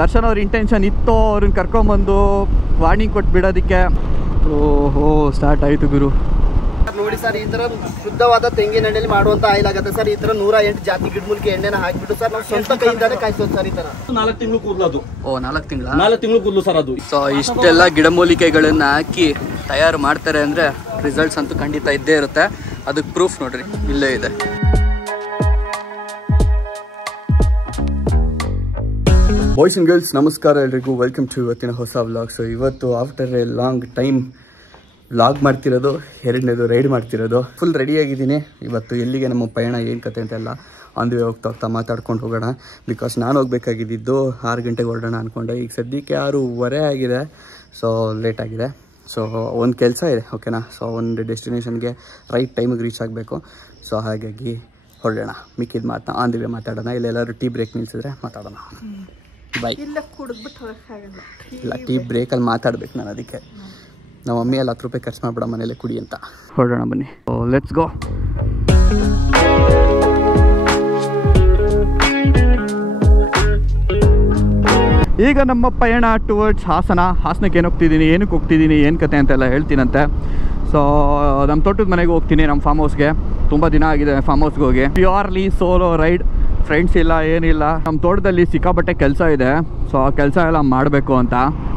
ದರ್ಶನ್ ಅವ್ರ ಇಂಟೆನ್ಷನ್ ಇತ್ತು ಅವ್ರನ್ನ ಕರ್ಕೊಂಬಂದು ವಾರ್ನಿಂಗ್ ಕೊಟ್ಟು ಬಿಡೋದಕ್ಕೆ. ಓಹೋ ಸ್ಟಾರ್ಟ್ ಆಯಿತು ಗುರು. ನೋಡಿ ಸರ್, ಈ ತರ ಶುದ್ಧವಾದ ತೆಂಗಿನ ಎಣ್ಣೆಲಿ ಮಾಡುವಂತ ಆಯಿಲ್ ಆಗುತ್ತೆ ಸರ್. ಈ ತರ 108 ಜಾತಿ ಗಿಡಮೂಲಿಕೆ ಎಣ್ಣೆನ ಹಾಕಿಬಿಟ್ಟು ಸರ್ ನಾವು ಸ್ವಂತ ಕೈಯಿಂದಾನೆ ಕಾಯಿಸೋದು ಸರ್. ಈ ತರ 4 ತಿಂಗಳು ಕೂದಲು ಅದು. ಓ 4 ತಿಂಗಳ 4 ತಿಂಗಳು ಕೂದಲು ಸರ್ ಅದು. ಸೊ ಇಷ್ಟೆಲ್ಲ ಗಿಡಮೂಲಿಕೆಗಳನ್ನ ಹಾಕಿ ತಯಾರು ಮಾಡ್ತಾರೆ ಅಂದರೆ ರಿಸಲ್ಟ್ಸ್ ಅಂತೂ ಖಂಡಿತ ಇದ್ದೇ ಇರುತ್ತೆ. ಅದಕ್ಕೆ ಪ್ರೂಫ್ ನೋಡ್ರಿ ಇಲ್ಲೇ ಇದೆ. ಬಾಯ್ಸ್ ಆ್ಯಂಡ್ ಗರ್ಲ್ಸ್ ನಮಸ್ಕಾರ ಎಲ್ರಿಗೂ, ವೆಲ್ಕಮ್ ಟು ಇವತ್ತಿನ ಹೊಸ ವ್ಲಾಗ್. ಸೊ ಇವತ್ತು after A long time vlog ಮಾಡ್ತಿರೋದು, ಎರಡನೇದು ರೈಡ್ ಮಾಡ್ತಿರೋದು. ಫುಲ್ ರೆಡಿಯಾಗಿದ್ದೀನಿ. ಇವತ್ತು ಎಲ್ಲಿಗೆ ನಮ್ಮ ಪಯಣ ಏನು ಕತೆ ಅಂತೆಲ್ಲ ಆನ್ ದಿ ವೇ ಹೋಗ್ತಾ ಮಾತಾಡ್ಕೊಂಡು ಹೋಗೋಣ. ಬಿಕಾಸ್ ನಾನು ಹೋಗ್ಬೇಕಾಗಿದ್ದು 6 ಗಂಟೆಗೆ ಹೊರಡೋಣ ಅಂದ್ಕೊಂಡೆ. ಈಗ ಸದ್ಯಕ್ಕೆ 6:15 ಆಗಿದೆ. ಸೊ ಲೇಟ್ ಆಗಿದೆ. ಸೊ ಒಂದು ಕೆಲಸ ಇದೆ, ಓಕೆನಾ. ಸೊ ಒಂದು ಡೆಸ್ಟಿನೇಷನ್ಗೆ ರೈಟ್ ಟೈಮಿಗೆ ರೀಚ್ ಆಗಬೇಕು. ಸೊ ಹಾಗಾಗಿ ಹೊರಡೋಣ. ಮಿಕ್ಕಿದ ಮಾತನ್ನ ಆನ್ ದಿ ವೇ ಮಾತಾಡೋಣ. ಇಲ್ಲೆಲ್ಲರೂ ಟೀ ಬ್ರೇಕ್ ನಿಲ್ಸಿದ್ರೆ ಮಾತಾಡೋಣ. ಬೈ. ಇಲ್ಲ, ಟೀ ಬ್ರೇಕಲ್ಲಿ ಮಾತಾಡ್ಬೇಕು ನಾನು. ಅದಕ್ಕೆ ನಮ್ಮ ಮಮ್ಮಿ ಎಲ್ಲ 10 ರೂಪಾಯಿ ಖರ್ಚು ಮಾಡ್ಬಿಡ ಮನೇಲೆ ಕುಡಿ ಅಂತ. ಹೊರಡೋಣ ಬನ್ನಿ. Let's go. ಈಗ ನಮ್ಮ ಪಯಣ ಟುವರ್ಡ್ಸ್ ಹಾಸನಕ್ಕೆ ಏನಕ್ಕೆ ಹೋಗ್ತಿದ್ದೀನಿ ಏನು ಕತೆ ಅಂತೆಲ್ಲ ಹೇಳ್ತೀನಂತೆ. ಸೊ ನಮ್ಮ ತೋಟದ ಮನೆಗೆ ಹೋಗ್ತೀನಿ, ನಮ್ಮ ಫಾರ್ಮ್ ಹೌಸ್ಗೆ. ತುಂಬ ದಿನ ಆಗಿದೆ ಫಾರ್ಮ್ ಹೌಸ್ಗೆ ಹೋಗಿ. ಪ್ಯೂರ್ಲಿ ಸೋಲೋ ರೈಡ್, ಫ್ರೆಂಡ್ಸ್ ಇಲ್ಲ ಏನಿಲ್ಲ. ನಮ್ಮ ತೋಟದಲ್ಲಿ ಸಿಕ್ಕಾಪಟ್ಟೆ ಕೆಲಸ ಇದೆ. ಸೊ ಆ ಕೆಲಸ ಎಲ್ಲ ಮಾಡಬೇಕು ಅಂತ.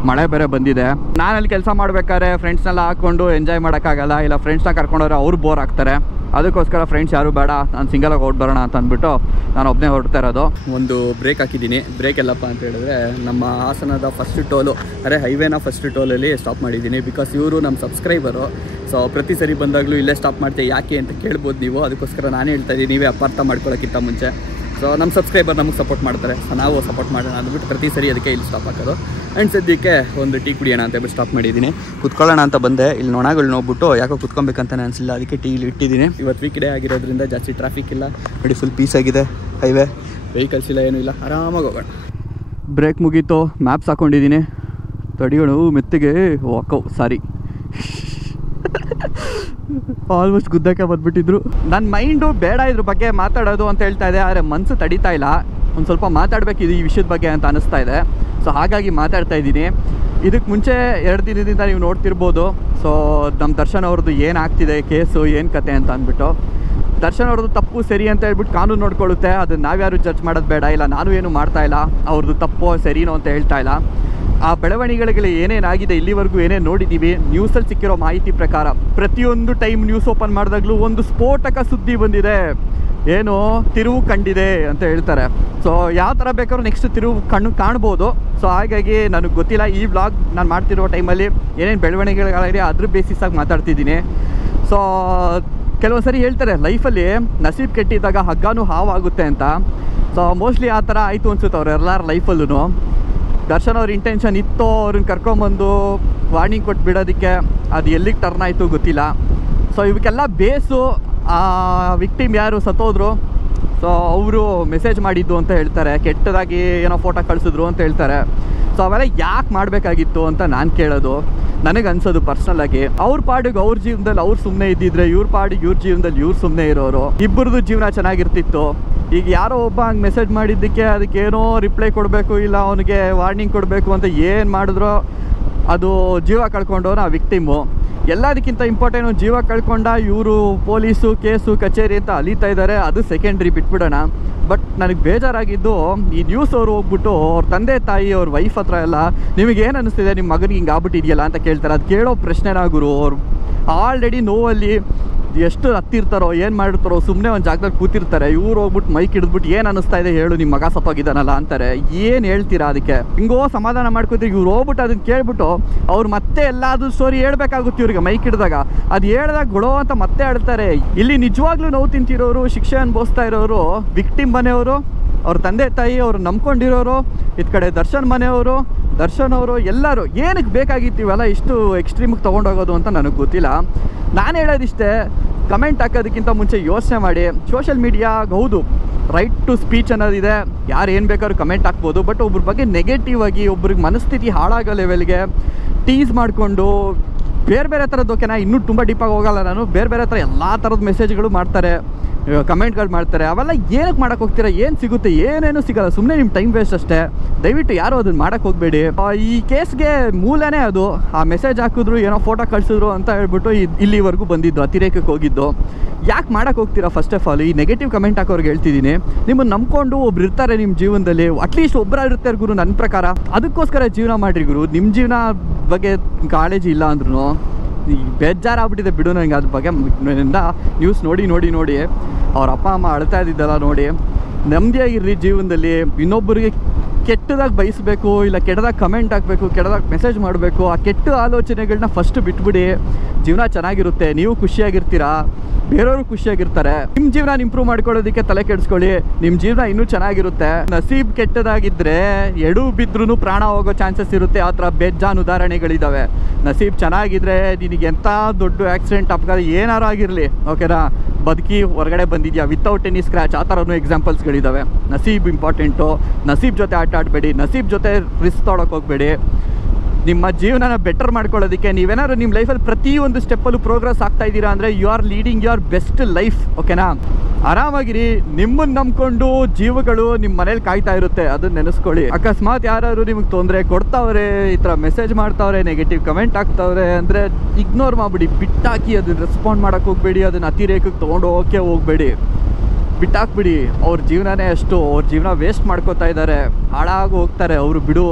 ಮಳೆ ಬೇರೆ ಬಂದಿದೆ. ನಾನಲ್ಲಿ ಕೆಲಸ ಮಾಡ್ಬೇಕಾದ್ರೆ ಫ್ರೆಂಡ್ಸ್ನೆಲ್ಲ ಹಾಕ್ಕೊಂಡು ಎಂಜಾಯ್ ಮಾಡೋಕ್ಕಾಗಲ್ಲ. ಇಲ್ಲ ಫ್ರೆಂಡ್ಸ್ನ ಕರ್ಕೊಂಡೋದ್ರೆ ಅವ್ರು ಬೋರ್ ಆಗ್ತಾರೆ. ಅದಕ್ಕೋಸ್ಕರ ಫ್ರೆಂಡ್ಸ್ ಯಾರು ಬೇಡ, ನಾನು ಸಿಂಗಲಾಗಿ ಹೊರಟು ಬರೋಣ ಅಂತ ಅಂದ್ಬಿಟ್ಟು ನಾನು ಒಬ್ಬನೇ ಹೊರಡ್ತಾ ಇರೋದು. ಒಂದು ಬ್ರೇಕ್ ಹಾಕಿದ್ದೀನಿ. ಬ್ರೇಕ್ ಎಲ್ಲಪ್ಪ ಅಂತ ಹೇಳಿದ್ರೆ ನಮ್ಮ ಹಾಸನದ ಫಸ್ಟ್ ಟೋಲು, ಹೈವೇನ ಫಸ್ಟ್ ಟೋಲಲ್ಲಿ ಸ್ಟಾಪ್ ಮಾಡಿದ್ದೀನಿ. ಬಿಕಾಸ್ ಇವರು ನಮ್ಮ ಸಬ್ಸ್ಕ್ರೈಬರು. ಸೊ ಪ್ರತಿ ಸರಿ ಬಂದಾಗಲೂ ಇಲ್ಲೇ ಸ್ಟಾಪ್ ಮಾಡ್ತೀವಿ ಯಾಕೆ ಅಂತ ಕೇಳ್ಬೋದು ನೀವು. ಅದಕ್ಕೋಸ್ಕರ ನಾನೇ ಹೇಳ್ತಾ ಇದ್ದೀನಿ, ನೀವೇ ಅಪಾರ್ಥ ಮಾಡ್ಕೊಳ್ಳೋಕ್ಕಿಂತ ಮುಂಚೆ. ಸೊ ನಮ್ಮ ಸಬ್ಸ್ಕ್ರೈಬರ್ ನಮಗೆ ಸಪೋರ್ಟ್ ಮಾಡ್ತಾರೆ. ಸೊ ನಾವು ಸಪೋರ್ಟ್ ಮಾಡೋಣ ಅಂದ್ಬಿಟ್ಟು ಪ್ರತಿ ಸರಿ ಅದಕ್ಕೆ ಇಲ್ಲಿ ಸ್ಟಾಪ್ ಹಾಕೋದು. ಆ್ಯಂಡ್ ಸದ್ಯಕ್ಕೆ ಒಂದು ಟೀ ಕುಡಿಯೋಣ ಅಂತ ಹೇಳ್ಬಿಟ್ಟು ಸ್ಟಾಪ್ ಮಾಡಿದ್ದೀನಿ. ಕುತ್ಕೊಳ್ಳೋಣ ಅಂತ ಬಂದೆ. ಇಲ್ಲಿ ನೊಣಗಳು ನೋಡ್ಬಿಟ್ಟು ಯಾಕೋ ಕುತ್ಕೊಬೇಕಂತಾನೆ ಅನಿಸಿಲ್ಲ, ಅದಕ್ಕೆ ಟೀ ಇಲ್ಲಿ ಇಟ್ಟಿದ್ದೀನಿ. ಇವತ್ತು ವೀಕ್ ಡೇ ಆಗಿರೋದ್ರಿಂದ ಜಾಸ್ತಿ ಟ್ರಾಫಿಕ್ ಇಲ್ಲ. ನೋಡಿ, ಫುಲ್ ಪೀಸ್ ಆಗಿದೆ ಹೈವೇ. ವೆಹಿಕಲ್ಸ್ ಇಲ್ಲ, ಏನೂ ಇಲ್ಲ, ಆರಾಮಾಗಿ ಹೋಗೋಣ. ಬ್ರೇಕ್ ಮುಗೀತು, ಮ್ಯಾಪ್ಸ್ ಹಾಕ್ಕೊಂಡಿದ್ದೀನಿ. ತಡಿಯೋಣ ಮೆತ್ತಿಗೆ ವಾಕವ್ ಸಾರಿ ಆಲ್ಮೋಸ್ಟ್ ಗುದ್ದಕ್ಕೆ ಬಂದ್ಬಿಟ್ಟಿದ್ರು. ನನ್ನ ಮೈಂಡು ಬೇಡ ಇದ್ರ ಬಗ್ಗೆ ಮಾತಾಡೋದು ಅಂತ ಹೇಳ್ತಾ ಇದೆ, ಆದರೆ ಮನಸ್ಸು ತಡೀತಾ ಇಲ್ಲ. ಒಂದು ಸ್ವಲ್ಪ ಮಾತಾಡಬೇಕಿದು ಈ ವಿಷಯದ ಬಗ್ಗೆ ಅಂತ ಅನ್ನಿಸ್ತಾ ಇದೆ. ಸೊ ಹಾಗಾಗಿ ಮಾತಾಡ್ತಾ ಇದ್ದೀನಿ. ಇದಕ್ಕೆ ಮುಂಚೆ 2 ದಿನದಿಂದ ನೀವು ನೋಡ್ತಿರ್ಬೋದು. ಸೊ ನಮ್ಮ ದರ್ಶನ್ ಅವ್ರದ್ದು ಏನಾಗ್ತಿದೆ ಕೇಸು, ಏನು ಕತೆ ಅಂತ ಅಂದ್ಬಿಟ್ಟು. ದರ್ಶನ್ ಅವ್ರದ್ದು ತಪ್ಪು ಸರಿ ಅಂತ ಹೇಳ್ಬಿಟ್ಟು ಕಾನೂನು ನೋಡ್ಕೊಳ್ಳುತ್ತೆ. ಅದನ್ನು ನಾವ್ಯಾರು ಜಡ್ಜ್ ಮಾಡೋದು ಬೇಡ. ಇಲ್ಲ ನಾನು ಏನು ಮಾಡ್ತಾ ಇಲ್ಲ, ಅವ್ರದ್ದು ತಪ್ಪು ಸರಿನೋ ಅಂತ ಹೇಳ್ತಾ ಇಲ್ಲ. ಆ ಬೆಳವಣಿಗೆಗಳಿಗೆ ಏನೇನಾಗಿದೆ ಇಲ್ಲಿವರೆಗೂ ಏನೇನು ನೋಡಿದ್ದೀವಿ, ನ್ಯೂಸಲ್ಲಿ ಸಿಕ್ಕಿರೋ ಮಾಹಿತಿ ಪ್ರಕಾರ ಪ್ರತಿಯೊಂದು ಟೈಮ್ ನ್ಯೂಸ್ ಓಪನ್ ಮಾಡಿದಾಗಲೂ ಒಂದು ಸ್ಫೋಟಕ ಸುದ್ದಿ ಬಂದಿದೆ, ಏನೋ ತಿರುವು ಕಂಡಿದೆ ಅಂತ ಹೇಳ್ತಾರೆ. ಸೊ ಯಾವ ಥರ ಬೇಕಾದ್ರೂ ನೆಕ್ಸ್ಟ್ ತಿರುವು ಕಾಣ್ಬೋದು. ಸೊ ಹಾಗಾಗಿ ನನಗೆ ಗೊತ್ತಿಲ್ಲ. ಈ ವ್ಲಾಗ್ ನಾನು ಮಾಡ್ತಿರೋ ಟೈಮಲ್ಲಿ ಏನೇನು ಬೆಳವಣಿಗೆಗಳಾಗಿದೆ ಅದ್ರ ಬೇಸಿಸಾಗಿ ಮಾತಾಡ್ತಿದ್ದೀನಿ. ಸೊ ಕೆಲವೊಂದು ಸರಿ ಹೇಳ್ತಾರೆ ಲೈಫಲ್ಲಿ ನಸೀಬ್ ಕೆಟ್ಟಿದ್ದಾಗ ಹಗ್ಗನೂ ಹಾವಾಗುತ್ತೆ ಅಂತ. ಸೊ ಮೋಸ್ಟ್ಲಿ ಆ ಥರ ಆಯಿತು ಅನ್ಸುತ್ತೆ ಅವ್ರೆಲ್ಲರ ಲೈಫಲ್ಲೂ. ದರ್ಶನ್ ಅವ್ರ ಇಂಟೆನ್ಷನ್ ಇತ್ತು ಅವ್ರನ್ನ ಕರ್ಕೊಂಬಂದು ವಾರ್ನಿಂಗ್ ಕೊಟ್ಟು ಬಿಡೋದಕ್ಕೆ. ಅದು ಎಲ್ಲಿಗೆ ಟರ್ನ್ ಆಯಿತು ಗೊತ್ತಿಲ್ಲ. ಸೊ ಇವಕ್ಕೆಲ್ಲ ಬೇಸು ವಿಕ್ಟಿಮ್ ಯಾರು ಸತ್ತೋದ್ರು. ಸೊ ಅವರು ಮೆಸೇಜ್ ಮಾಡಿದ್ದು ಅಂತ ಹೇಳ್ತಾರೆ, ಕೆಟ್ಟದಾಗಿ ಏನೋ ಫೋಟೋ ಕಳಿಸಿದ್ರು ಅಂತ ಹೇಳ್ತಾರೆ. ಸೊ ಅವೆಲ್ಲ ಯಾಕೆ ಮಾಡಬೇಕಾಗಿತ್ತು ಅಂತ ನಾನು ಕೇಳೋದು. ನನಗೆ ಅನ್ಸೋದು ಪರ್ಸ್ನಲಾಗಿ, ಅವ್ರ ಪಾಡಿಗೆ ಅವ್ರ ಜೀವನದಲ್ಲಿ ಅವ್ರು ಸುಮ್ಮನೆ ಇದ್ದಿದ್ರೆ, ಇವ್ರ ಪಾಡಿಗೆ ಇವ್ರ ಜೀವನದಲ್ಲಿ ಇವ್ರು ಸುಮ್ಮನೆ ಇರೋರು, ಇಬ್ಬರದು ಜೀವನ ಚೆನ್ನಾಗಿರ್ತಿತ್ತು. ಈಗ ಯಾರೋ ಒಬ್ಬ ಹಂಗೆ ಮೆಸೇಜ್ ಮಾಡಿದ್ದಕ್ಕೆ ಅದಕ್ಕೇನೋ ರಿಪ್ಲೈ ಕೊಡಬೇಕು, ಇಲ್ಲ ಅವನಿಗೆ ವಾರ್ನಿಂಗ್ ಕೊಡಬೇಕು ಅಂತ ಏನು ಮಾಡಿದ್ರೋ ಅದು ಜೀವ ಕಳ್ಕೊಂಡವನು ಆ ವಿಕ್ಟಿಮು. ಎಲ್ಲದಕ್ಕಿಂತ ಇಂಪಾರ್ಟೆಂಟ್, ಜೀವ ಕಳ್ಕೊಂಡ ಇವರು ಪೊಲೀಸು ಕೇಸು ಕಚೇರಿ ಅಂತ ಅಲೀತಾ ಇದ್ದಾರೆ, ಅದು ಸೆಕೆಂಡ್ರಿ ಬಿಟ್ಬಿಡೋಣ. ಬಟ್ ನನಗೆ ಬೇಜಾರಾಗಿದ್ದು ಈ ನ್ಯೂಸ್ ಅವರು ಹೋಗ್ಬಿಟ್ಟು ಅವ್ರ ತಂದೆ ತಾಯಿ ಅವ್ರ ವೈಫ್ ಹತ್ರ ಎಲ್ಲ ನಿಮಗೇನು ಅನ್ನಿಸ್ತಿದೆ, ನಿಮ್ಮ ಮಗನಿಗೆ ಹಿಂಗೆ ಆಗ್ಬಿಟ್ಟಿದೆಯಲ್ಲ ಅಂತ ಕೇಳ್ತಾರೆ. ಅದು ಕೇಳೋ ಪ್ರಶ್ನೆನಾ ಗುರು. ಅವ್ರು ಆಲ್ರೆಡಿ ನೋವಲ್ಲಿ ಎಷ್ಟು ಹತ್ತಿರ್ತಾರೋ ಏನು ಮಾಡಿರ್ತಾರೋ, ಸುಮ್ಮನೆ ಒಂದು ಜಾಗದಲ್ಲಿ ಕೂತಿರ್ತಾರೆ. ಇವ್ರು ಹೋಗ್ಬಿಟ್ಟು ಮೈಕ್ ಹಿಡಿದ್ಬಿಟ್ಟು ಏನು ಅನ್ನಿಸ್ತಾ ಇದೆ ಹೇಳು, ನಿಮ್ಮ ಮಗ ಸತ್ತೋಗಿದ್ದಾನಲ್ಲ ಅಂತಾರೆ. ಏನು ಹೇಳ್ತೀರಾ ಅದಕ್ಕೆ? ಹಿಂಗೋ ಸಮಾಧಾನ ಮಾಡ್ಕೋತೀರಿ. ಇವ್ರು ಹೋಗ್ಬಿಟ್ಟು ಅದನ್ನು ಕೇಳ್ಬಿಟ್ಟು ಅವ್ರು ಮತ್ತೆ ಎಲ್ಲಾದ್ರೂ ಸ್ಟೋರಿ ಹೇಳ್ಬೇಕಾಗುತ್ತೆ ಇವ್ರಿಗೆ ಮೈಕ್ ಹಿಡಿದಾಗ. ಅದು ಹೇಳ್ದಾಗ ಗೊಳೋ ಅಂತ ಮತ್ತೆ ಹೇಳ್ತಾರೆ. ಇಲ್ಲಿ ನಿಜವಾಗ್ಲೂ ನೋವು ತಿಂತಿರೋರು, ಶಿಕ್ಷೆ ಅನುಭವಿಸ್ತಾ ಇರೋರು ವಿಕ್ಟಿಮ್ ಮನೆಯವರು, ಅವ್ರ ತಂದೆ ತಾಯಿ, ಅವ್ರು ನಂಬ್ಕೊಂಡಿರೋರು, ಇದ್ ಕಡೆ ದರ್ಶನ್ ಮನೆಯವರು, ದರ್ಶನ್ ಅವರು ಎಲ್ಲರೂ. ಏನಕ್ಕೆ ಬೇಕಾಗಿತ್ತು ಇವೆಲ್ಲ ಇಷ್ಟು ಎಕ್ಸ್ಟ್ರೀಮಿಗೆ ತೊಗೊಂಡೋಗೋದು ಅಂತ ನನಗೆ ಗೊತ್ತಿಲ್ಲ. ನಾನು ಹೇಳೋದಿಷ್ಟೇ, ಕಮೆಂಟ್ ಹಾಕೋದಕ್ಕಿಂತ ಮುಂಚೆ ಯೋಚನೆ ಮಾಡಿ. ಸೋಷಿಯಲ್ ಮೀಡಿಯಾ ಹೌದು ರೈಟ್ ಟು ಸ್ಪೀಚ್ ಅನ್ನೋದಿದೆ, ಯಾರು ಏನು ಬೇಕಾದ್ರೂ ಕಮೆಂಟ್ ಹಾಕ್ಬೋದು. ಬಟ್ ಒಬ್ರ ಬಗ್ಗೆ ನೆಗೆಟಿವ್ ಆಗಿ ಒಬ್ರಿಗೆ ಮನಸ್ಥಿತಿ ಹಾಳಾಗೋ ಲೆವೆಲ್ಗೆ ಟೀಸ್ ಮಾಡಿಕೊಂಡು ಬೇರೆ ಥರದ್ದು, ಓಕೆನಾ, ಇನ್ನೂ ತುಂಬ ಡೀಪಾಗಿ ಹೋಗಲ್ಲ ನಾನು, ಬೇರೆ ಥರ ಎಲ್ಲ ಥರದ ಮೆಸೇಜ್ಗಳು ಮಾಡ್ತಾರೆ. ಕಮೆಂಟ್ಗಳು ಮಾಡ್ತಾರೆ. ಅವೆಲ್ಲ ಏನಕ್ಕೆ ಮಾಡೋಕ್ಕೆ ಹೋಗ್ತೀರಾ? ಏನು ಸಿಗುತ್ತೆ? ಏನೇನು ಸಿಗಲ್ಲ, ಸುಮ್ಮನೆ ನಿಮ್ಮ ಟೈಮ್ ವೇಸ್ಟ್ ಅಷ್ಟೇ. ದಯವಿಟ್ಟು ಯಾರು ಅದನ್ನು ಮಾಡೋಕ್ಕೆ ಹೋಗಬೇಡಿ. ಈ ಕೇಸ್ಗೆ ಮೂಲನೇ ಅದು. ಆ ಮೆಸೇಜ್ ಹಾಕಿದ್ರು, ಏನೋ ಫೋಟೋ ಕಳಿಸಿದ್ರು ಅಂತ ಹೇಳ್ಬಿಟ್ಟು ಇಲ್ಲಿವರೆಗೂ ಬಂದಿದ್ದು, ಅತಿರೇಕಕ್ಕೆ ಹೋಗಿದ್ದು. ಯಾಕೆ ಮಾಡೋಕ್ಕೆ ಹೋಗ್ತೀರಾ? ಫಸ್ಟ್ ಆಫ್ ಆಲ್ ಈ ನೆಗೆಟಿವ್ ಕಮೆಂಟ್ ಹಾಕೋರ್ಗೆ ಹೇಳ್ತಿದ್ದೀನಿ, ನಿಮ್ಮನ್ನು ನಂಬ್ಕೊಂಡು ಒಬ್ರು ಇರ್ತಾರೆ ನಿಮ್ಮ ಜೀವನದಲ್ಲಿ, ಅಟ್ಲೀಸ್ಟ್ ಒಬ್ಬರು ಇರ್ತಾರೆ ಗುರು. ನನ್ನ ಪ್ರಕಾರ ಅದಕ್ಕೋಸ್ಕರ ಜೀವನ ಮಾಡಿರಿ ಗುರು. ನಿಮ್ಮ ಜೀವನ ಬಗ್ಗೆ ಕಾಳಜಿ ಇಲ್ಲ ಅಂದ್ರೂ ಬೇಜಾರಾಗ್ಬಿಟ್ಟಿದೆ ಬಿಡು ನನಗೆ ಅದ್ರ ಬಗ್ಗೆ. ನ್ಯೂಸ್ ನೋಡಿ ನೋಡಿ ನೋಡಿ ಅವ್ರ ಅಪ್ಪ ಅಮ್ಮ ಅಳ್ತಾ ಇದ್ದಿದ್ದೆಲ್ಲ ನೋಡಿ ನೆಮ್ಮದಿಯಾಗಿರ್ರಿ ಜೀವನದಲ್ಲಿ. ಇನ್ನೊಬ್ಬರಿಗೆ ಕೆಟ್ಟದಾಗಿ ಬಯಸಬೇಕು, ಇಲ್ಲ ಕೆಟ್ಟದಾಗಿ ಕಮೆಂಟ್ ಹಾಕಬೇಕು, ಕೆಟ್ಟದಾಗಿ ಮೆಸೇಜ್ ಮಾಡಬೇಕು, ಆ ಕೆಟ್ಟ ಆಲೋಚನೆಗಳನ್ನ ಫಸ್ಟ್ ಬಿಟ್ಬಿಡಿ. ಜೀವನ ಚೆನ್ನಾಗಿರುತ್ತೆ, ನೀವು ಖುಷಿಯಾಗಿರ್ತೀರಾ, ಬೇರೆಯವರು ಖುಷಿಯಾಗಿರ್ತಾರೆ. ನಿಮ್ಮ ಜೀವನ ಇಂಪ್ರೂವ್ ಮಾಡ್ಕೊಳ್ಳೋದಕ್ಕೆ ತಲೆ ಕೆಡಿಸ್ಕೊಳ್ಳಿ, ನಿಮ್ಮ ಜೀವನ ಇನ್ನೂ ಚೆನ್ನಾಗಿರುತ್ತೆ. ನಸೀಬ್ ಕೆಟ್ಟದಾಗಿದ್ದರೆ ಎಡು ಬಿದ್ರೂ ಪ್ರಾಣ ಹೋಗೋ ಚಾನ್ಸಸ್ ಇರುತ್ತೆ. ಆ ಥರ ಬೇಜಾನ್ ಉದಾಹರಣೆಗಳಿದ್ದಾವೆ. ನಸೀಬ್ ಚೆನ್ನಾಗಿದ್ರೆ ನಿನಗೆ ಎಂಥ ದೊಡ್ಡ ಆಕ್ಸಿಡೆಂಟ್ ಅಪಘಾತ ಏನಾರು ಆಗಿರಲಿ, ಓಕೆನಾ, ಬದುಕಿ ಹೊರಗಡೆ ಬಂದಿದ್ಯಾ ವಿತೌಟ್ ಎನಿ ಸ್ಕ್ರ್ಯಾಚ್, ಆ ಥರನೂ ಎಕ್ಸಾಂಪಲ್ಸ್ಗಳಿದ್ದಾವೆ. ನಸೀಬ್ ಇಂಪಾರ್ಟೆಂಟು. ನಸೀಬ್ ಜೊತೆ ಆಟ ಆಡಬೇಡಿ, ನಸೀಬ್ ಜೊತೆ ರಿಸ್ಕ್ ತೊಗೊಳಕ್ಕೆ ಹೋಗಬೇಡಿ. ನಿಮ್ಮ ಜೀವನನ ಬೆಟರ್ ಮಾಡ್ಕೊಳ್ಳೋದಕ್ಕೆ ನೀವೇನಾದ್ರು ನಿಮ್ಮ ಲೈಫಲ್ಲಿ ಪ್ರತಿಯೊಂದು ಸ್ಟೆಪ್ಪಲ್ಲೂ ಪ್ರೋಗ್ರೆಸ್ ಆಗ್ತಾ ಇದ್ದೀರಾ ಅಂದರೆ you are leading your best life, ಓಕೆನಾ. ಆರಾಮಾಗಿರಿ. ನಿಮ್ಮನ್ನು ನಂಬ್ಕೊಂಡು ಜೀವಗಳು ನಿಮ್ಮ ಮನೇಲಿ ಕಾಯ್ತಾ ಇರುತ್ತೆ, ಅದನ್ನ ನೆನೆಸ್ಕೊಳ್ಳಿ. ಅಕಸ್ಮಾತ್ ಯಾರು ನಿಮಗೆ ತೊಂದರೆ ಕೊಡ್ತಾವ್ರೆ, ಈ ಥರ ಮೆಸೇಜ್ ಮಾಡ್ತಾವ್ರೆ, ನೆಗೆಟಿವ್ ಕಮೆಂಟ್ ಹಾಕ್ತಾವ್ರೆ ಅಂದರೆ ಇಗ್ನೋರ್ ಮಾಡಿಬಿಡಿ, ಬಿಟ್ಟಾಕಿ. ಅದನ್ನ ರೆಸ್ಪಾಂಡ್ ಮಾಡೋಕ್ಕೆ ಹೋಗಬೇಡಿ, ಅದನ್ನು ಅತಿರೇಕಕ್ಕೆ ತೊಗೊಂಡು ಹೋಗೋಕ್ಕೆ ಹೋಗಬೇಡಿ, ಬಿಟ್ಟಾಕ್ಬಿಡಿ. ಅವ್ರ ಜೀವನನೇ ಅಷ್ಟು, ಅವ್ರ ಜೀವನ ವೇಸ್ಟ್ ಮಾಡ್ಕೋತಾ ಇದ್ದಾರೆ, ಹಾಳಾಗಿ ಹೋಗ್ತಾರೆ ಅವರು. ಬಿಡು,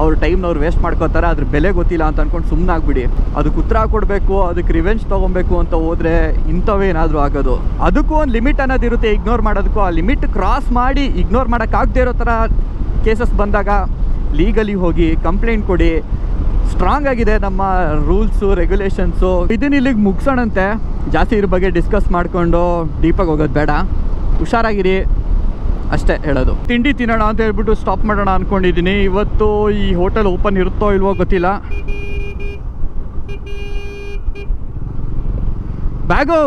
ಅವ್ರ ಟೈಮ್ನವ್ರು ವೇಸ್ಟ್ ಮಾಡ್ಕೋತಾರೆ, ಅದ್ರ ಬೆಲೆ ಗೊತ್ತಿಲ್ಲ ಅಂತ ಅಂದ್ಕೊಂಡು ಸುಮ್ಮನೆ ಆಗ್ಬಿಡಿ. ಅದಕ್ಕೆ ಉತ್ತರ ಕೊಡಬೇಕು, ಅದಕ್ಕೆ ರಿವೆಂಜ್ ತೊಗೊಬೇಕು ಅಂತ ಹೋದರೆ ಇಂಥವೇನಾದರೂ ಆಗೋದು. ಅದಕ್ಕೂ ಒಂದು ಲಿಮಿಟ್ ಅನ್ನೋದಿರುತ್ತೆ ಇಗ್ನೋರ್ ಮಾಡೋದಕ್ಕೂ. ಆ ಲಿಮಿಟ್ ಕ್ರಾಸ್ ಮಾಡಿ ಇಗ್ನೋರ್ ಮಾಡೋಕ್ಕಾಗದೇ ಇರೋ ಥರ ಕೇಸಸ್ ಬಂದಾಗ ಲೀಗಲಿ ಹೋಗಿ ಕಂಪ್ಲೇಂಟ್ ಕೊಡಿ. ಸ್ಟ್ರಾಂಗ್ ಆಗಿದೆ ನಮ್ಮ ರೂಲ್ಸು ರೆಗ್ಯುಲೇಷನ್ಸು. ಇದನ್ನ ಇಲ್ಲಿಗೆ ಮುಗಿಸೋಣಂತೆ. ಜಾಸ್ತಿ ಇದ್ರ ಬಗ್ಗೆ ಡಿಸ್ಕಸ್ ಮಾಡಿಕೊಂಡು ಡೀಪಾಗಿ ಹೋಗೋದು ಬೇಡ. ಹುಷಾರಾಗಿರಿ ಅಷ್ಟೇ ಹೇಳೋದು. ತಿಂಡಿ ತಿನ್ನೋಣ ಅಂತ ಹೇಳ್ಬಿಟ್ಟು ಸ್ಟಾಪ್ ಮಾಡೋಣ ಅಂದ್ಕೊಂಡಿದ್ದೀನಿ. ಇವತ್ತು ಈ ಹೋಟೆಲ್ ಓಪನ್ ಇರುತ್ತೋ ಇಲ್ವೋ ಗೊತ್ತಿಲ್ಲ. Bag